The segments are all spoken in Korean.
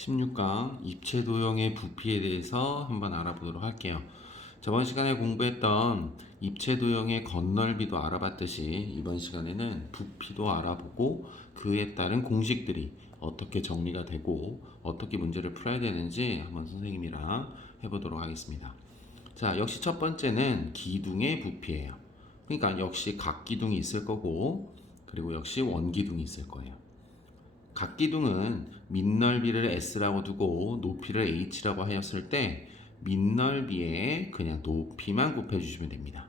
16강 입체 도형의 부피에 대해서 한번 알아보도록 할게요. 저번 시간에 공부했던 입체 도형의 건널비도 알아봤듯이 이번 시간에는 부피도 알아보고 그에 따른 공식들이 어떻게 정리가 되고 어떻게 문제를 풀어야 되는지 한번 선생님이랑 해보도록 하겠습니다. 자, 역시 첫 번째는 기둥의 부피예요. 그러니까 역시 각 기둥이 있을 거고 그리고 역시 원 기둥이 있을 거예요. 각 기둥은 밑넓이를 s라고 두고 높이를 h라고 하였을 때 밑넓이에 그냥 높이만 곱해주시면 됩니다.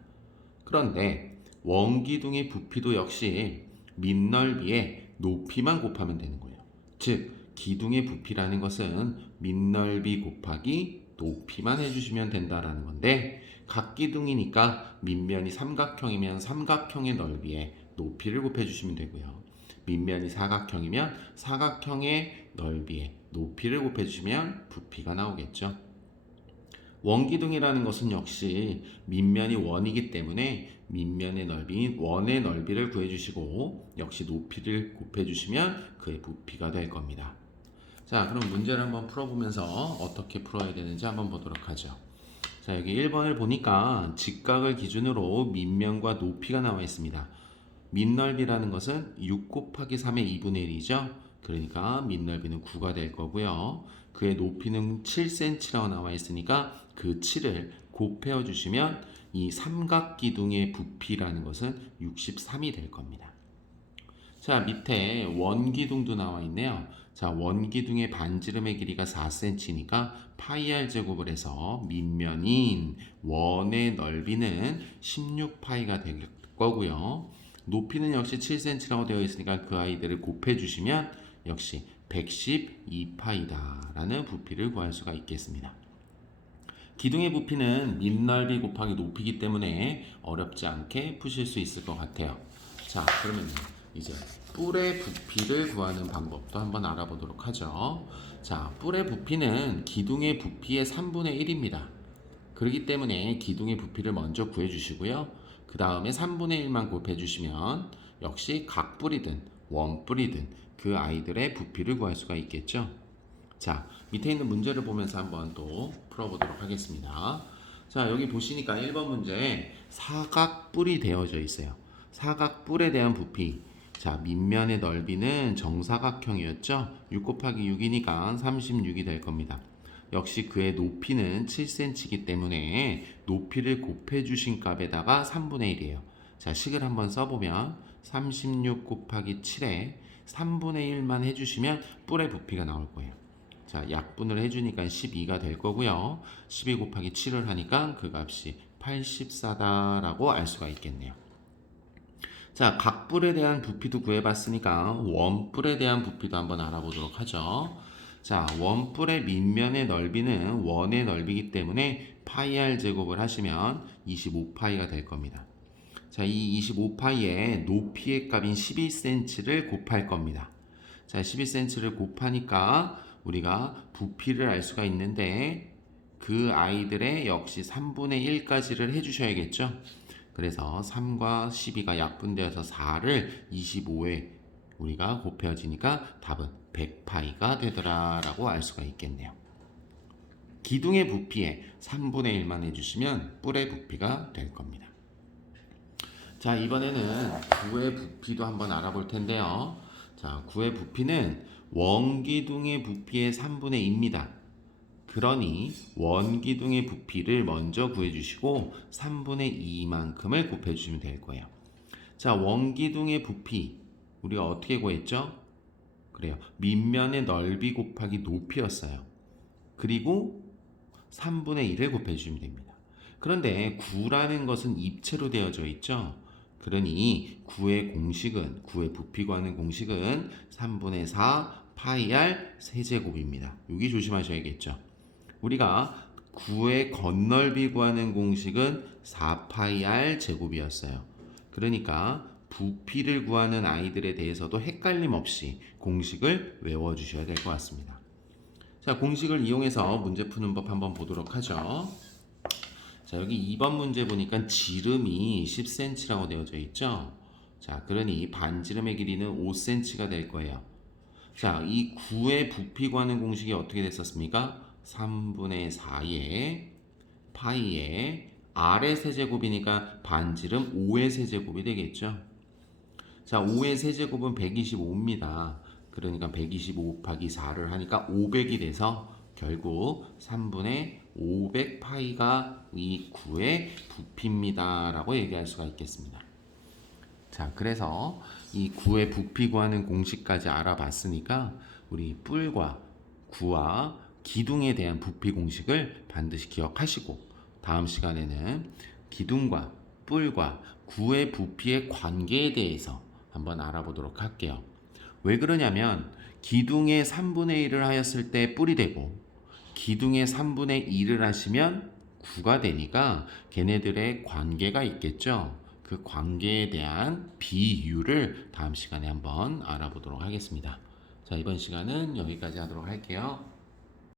그런데 원기둥의 부피도 역시 밑넓이에 높이만 곱하면 되는 거예요. 즉 기둥의 부피라는 것은 밑넓이 곱하기 높이만 해주시면 된다라는 건데 각 기둥이니까 밑면이 삼각형이면 삼각형의 넓이에 높이를 곱해주시면 되고요. 밑면이 사각형이면 사각형의 넓이에 높이를 곱해주시면 부피가 나오겠죠. 원기둥이라는 것은 역시 밑면이 원이기 때문에 밑면의 넓이인 원의 넓이를 구해주시고 역시 높이를 곱해주시면 그의 부피가 될 겁니다. 자, 그럼 문제를 한번 풀어보면서 어떻게 풀어야 되는지 한번 보도록 하죠. 자, 여기 1번을 보니까 직각을 기준으로 밑면과 높이가 나와 있습니다. 밑넓이라는 것은 6 곱하기 3의 2분의 1이죠. 그러니까 밑넓이는 9가 될 거고요. 그의 높이는 7cm라고 나와 있으니까 그 7을 곱해어 주시면 이 삼각 기둥의 부피라는 것은 63이 될 겁니다. 자, 밑에 원기둥도 나와 있네요. 자, 원기둥의 반지름의 길이가 4cm니까 파이 r 제곱을 해서 밑면인 원의 넓이는 16파이가 될 거고요. 높이는 역시 7cm라고 되어 있으니까 그 아이들을 곱해 주시면 역시 112파이다 라는 부피를 구할 수가 있겠습니다. 기둥의 부피는 밑넓이 곱하기 높이기 때문에 어렵지 않게 푸실 수 있을 것 같아요. 자, 그러면 이제 뿔의 부피를 구하는 방법도 한번 알아보도록 하죠. 자, 뿔의 부피는 기둥의 부피의 3분의 1입니다. 그렇기 때문에 기둥의 부피를 먼저 구해주시고요. 그 다음에 3분의 1만 곱해 주시면 역시 각뿔이든 원뿔이든 그 아이들의 부피를 구할 수가 있겠죠. 자, 밑에 있는 문제를 보면서 한번 또 풀어보도록 하겠습니다. 자, 여기 보시니까 1번 문제에 사각뿔이 되어져 있어요. 사각뿔에 대한 부피. 자, 밑면의 넓이는 정사각형이었죠? 6 곱하기 6이니까 36이 될 겁니다. 역시 그의 높이는 7cm이기 때문에 높이를 곱해주신 값에다가 3분의 1이에요. 자, 식을 한번 써보면 36 곱하기 7에 3분의 1만 해주시면 뿔의 부피가 나올 거예요. 자, 약분을 해주니까 12가 될 거고요. 12 곱하기 7을 하니까 그 값이 84다라고 알 수가 있겠네요. 자, 각 뿔에 대한 부피도 구해봤으니까 원 뿔에 대한 부피도 한번 알아보도록 하죠. 자, 원뿔의 밑면의 넓이는 원의 넓이기 때문에 파이 r 제곱을 하시면 25파이가 될 겁니다. 자, 이 25파이에 높이의 값인 12cm를 곱할 겁니다. 자, 12cm를 곱하니까 우리가 부피를 알 수가 있는데 그 아이들의 역시 3분의 1까지를 해주셔야겠죠. 그래서 3과 12가 약분되어서 4를 25에 우리가 곱해지니까 답은 100파이가 되더라라고 알 수가 있겠네요. 기둥의 부피에 3분의 1만 해주시면 뿔의 부피가 될 겁니다. 자, 이번에는 구의 부피도 한번 알아볼 텐데요. 자, 구의 부피는 원기둥의 부피의 3분의 2입니다. 그러니 원기둥의 부피를 먼저 구해주시고 3분의 2만큼을 곱해주시면 될 거예요. 자, 원기둥의 부피 우리가 어떻게 구했죠? 그래요. 밑면의 넓이 곱하기 높이였어요. 그리고 3분의 1을 곱해주시면 됩니다. 그런데 9라는 것은 입체로 되어져 있죠. 그러니 9의 공식은 9의 부피 구하는 공식은 3분의 4 파이 r 세제곱입니다. 여기 조심하셔야겠죠. 우리가 9의 건넓이 구하는 공식은 4 파이 r 제곱이었어요. 그러니까 부피를 구하는 아이들에 대해서도 헷갈림 없이 공식을 외워 주셔야 될 것 같습니다. 자, 공식을 이용해서 문제 푸는 법 한번 보도록 하죠. 자, 여기 2번 문제 보니까 지름이 10cm라고 되어져 있죠. 자, 그러니 반지름의 길이는 5cm가 될 거예요. 자, 이 9의 부피 구하는 공식이 어떻게 됐었습니까? 3분의 4의 파이의 R의 세제곱이니까 반지름 5의 세제곱이 되겠죠. 자, 5의 세제곱은 125입니다. 그러니까 125 곱하기 4를 하니까 500이 돼서 결국 3분의 500 파이가 이 9의 부피입니다 라고 얘기할 수가 있겠습니다. 자, 그래서 이 9의 부피 구하는 공식까지 알아봤으니까 우리 뿔과 구와 기둥에 대한 부피 공식을 반드시 기억하시고 다음 시간에는 기둥과 뿔과 구의 부피의 관계에 대해서 한번 알아보도록 할게요. 왜 그러냐면 기둥의 3분의 1을 하였을 때 뿔이 되고 기둥의 3분의 1을 하시면 9가 되니까 걔네들의 관계가 있겠죠. 그 관계에 대한 비율을 다음 시간에 한번 알아보도록 하겠습니다. 자, 이번 시간은 여기까지 하도록 할게요.